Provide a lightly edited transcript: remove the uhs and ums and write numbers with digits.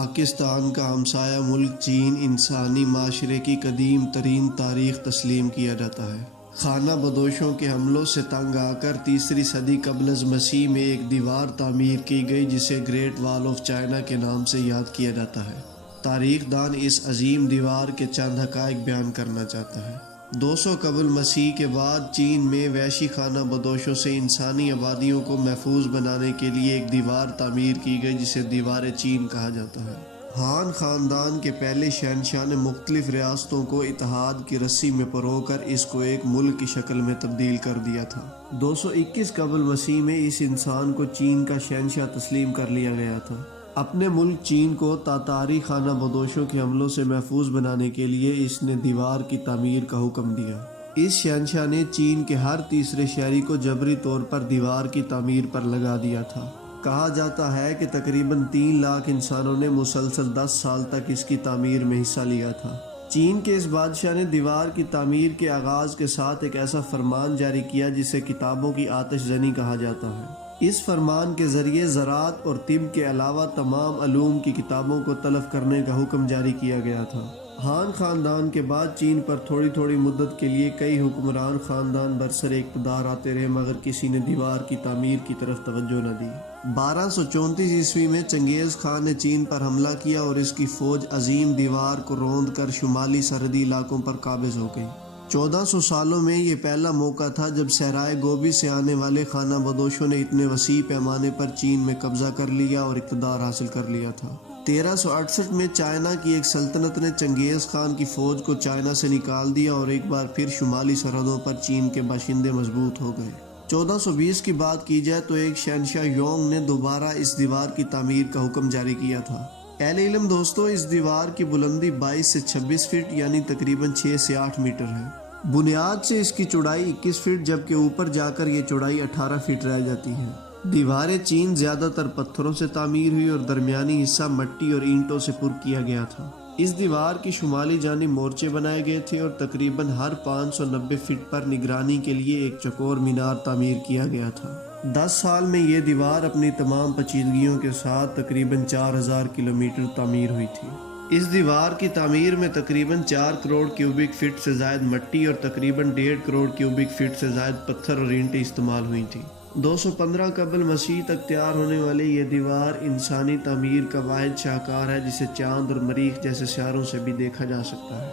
پاکستان کا ہمسایہ ملک چین انسانی معاشرے کی قدیم ترین تاریخ تسلیم کیا جاتا ہے۔ خانہ بدوشوں کے حملوں سے تنگ آ کر تیسری صدی قبل از مسیح میں ایک دیوار تعمیر کی گئی جسے گریٹ وال آف چائنا کے نام سے یاد کیا جاتا ہے۔ تاریخ دان اس عظیم دیوار کے چند حقائق بیان کرنا چاہتا ہے۔ 200 قبل مسیح کے بعد چین میں وحشی خانہ بدوشوں سے انسانی آبادیوں کو محفوظ بنانے کے لیے ایک دیوار تعمیر کی گئی جسے دیوار چین کہا جاتا ہے۔ ہان خاندان کے پہلے شہنشاہ نے مختلف ریاستوں کو اتحاد کی رسی میں پرو کر اس کو ایک ملک کی شکل میں تبدیل کر دیا تھا۔ 221 قبل مسیح میں اس انسان کو چین کا شہنشاہ تسلیم کر لیا گیا تھا۔ اپنے ملک چین کو تاتاری خانہ بدوشوں کے حملوں سے محفوظ بنانے کے لیے اس نے دیوار کی تعمیر کا حکم دیا۔ اس شہنشاہ نے چین کے ہر تیسرے شہری کو جبری طور پر دیوار کی تعمیر پر لگا دیا تھا۔ کہا جاتا ہے کہ تقریباً 3 لاکھ انسانوں نے مسلسل 10 سال تک اس کی تعمیر میں حصہ لیا تھا۔ چین کے اس بادشاہ نے دیوار کی تعمیر کے آغاز کے ساتھ ایک ایسا فرمان جاری کیا جسے کتابوں کی آتش زنی کہا جاتا ہے۔ اس فرمان کے ذریعے زراعت اور طب کے علاوہ تمام علوم کی کتابوں کو تلف کرنے کا حکم جاری کیا گیا تھا۔ ہان خاندان کے بعد چین پر تھوڑی مدت کے لیے کئی حکمران خاندان برسر اقتدار آتے رہے مگر کسی نے دیوار کی تعمیر کی طرف توجہ نہ دی۔ 1234 عیسوی میں چنگیز خان نے چین پر حملہ کیا اور اس کی فوج عظیم دیوار کو روند کر شمالی سرحدی علاقوں پر قابض ہو گئی۔ 1400 سالوں میں یہ پہلا موقع تھا جب صحرائے گوبی سے آنے والے خانہ بدوشوں نے اتنے وسیع پیمانے پر چین میں قبضہ کر لیا اور اقتدار حاصل کر لیا تھا۔ 1368 میں چائنا کی ایک سلطنت نے چنگیز خان کی فوج کو چائنا سے نکال دیا اور ایک بار پھر شمالی سرحدوں پر چین کے باشندے مضبوط ہو گئے۔ 1420 کی بات کی جائے تو ایک شہنشاہ یونگ نے دوبارہ اس دیوار کی تعمیر کا حکم جاری کیا تھا۔ اہل علم دوستو، اس دیوار کی بلندی 22 سے 26 فٹ یعنی تقریباً 6 سے 8 میٹر ہے۔ بنیاد سے اس کی چوڑائی 21 فٹ جبکہ اوپر جا کر یہ چوڑائی 18 فٹ رہ جاتی ہے۔ دیوار چین زیادہ تر پتھروں سے تعمیر ہوئی اور درمیانی حصہ مٹی اور اینٹوں سے پر کیا گیا تھا۔ اس دیوار کی شمالی جانب مورچے بنائے گئے تھے اور تقریباً ہر 590 فٹ پر نگرانی کے لیے ایک چوکور مینار تعمیر کیا گیا تھا۔ 10 سال میں یہ دیوار اپنی تمام پیچیدگیوں کے ساتھ تقریباً 4000 کلومیٹر تعمیر ہوئی تھی۔ اس دیوار کی تعمیر میں تقریباً 4 کروڑ کیوبک فٹ سے زائد مٹی اور تقریباً 1.5 کروڑ کیوبک فٹ سے زائد پتھر اور اینٹیں استعمال ہوئی تھیں۔ 215 قبل مسیح تک تیار ہونے والی یہ دیوار انسانی تعمیر کا واحد شاہکار ہے جسے چاند اور مریخ جیسے سیاروں سے بھی دیکھا جا سکتا ہے۔